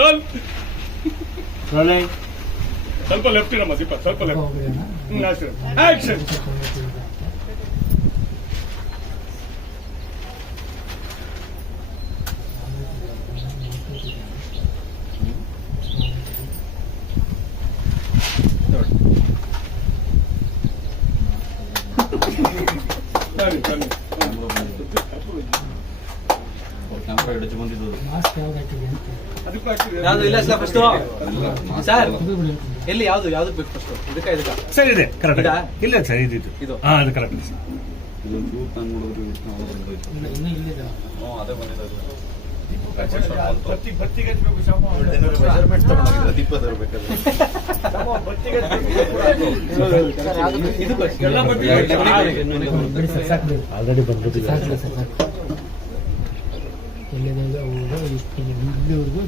Roll rolling. ಸ್ವಲ್ಪ left ಇರಮ್ಮ ದೀಪ, ಸ್ವಲ್ಪ ಲೆಫ್ಟ್. ಆಕ್ಷನ್. ಬನ್ನಿ ಬನ್ನಿ. ಅದಕ್ಕೂ ಹಾಕಿದೆ. ಯಾವ್ದು ಇಲ್ಲ ಸರ್ ಫಸ್ಟ್ ಸರ್ ಎಲ್ಲಿ ಯಾವ್ದು ಯಾವ್ದಕ್ ಬೇಕು ಫಸ್ಟ್ ಇದಕ್ಕ ಸರ್ ಇದೆ ಕರೆಕ್ಟ್ ಇದಾ? ಇಲ್ಲ ಸರ್ ಇದು ಇದು. ಹಾ ಅದು ಕರೆಕ್ಟ್ ಸರ್. ಬತ್ತಿಗೆ ಹಚ್ಬೇಕು ಶ್ಯಾಮ. ಬತ್ತಿಗೆ ಎಲ್ಲ ಬತ್ತಿಗೆ ಆಲ್ರೆಡಿ ಬಂದ್ಬಿಟ್ಟಿದೆ. ಇಲ್ಲಿವರೆಗೂ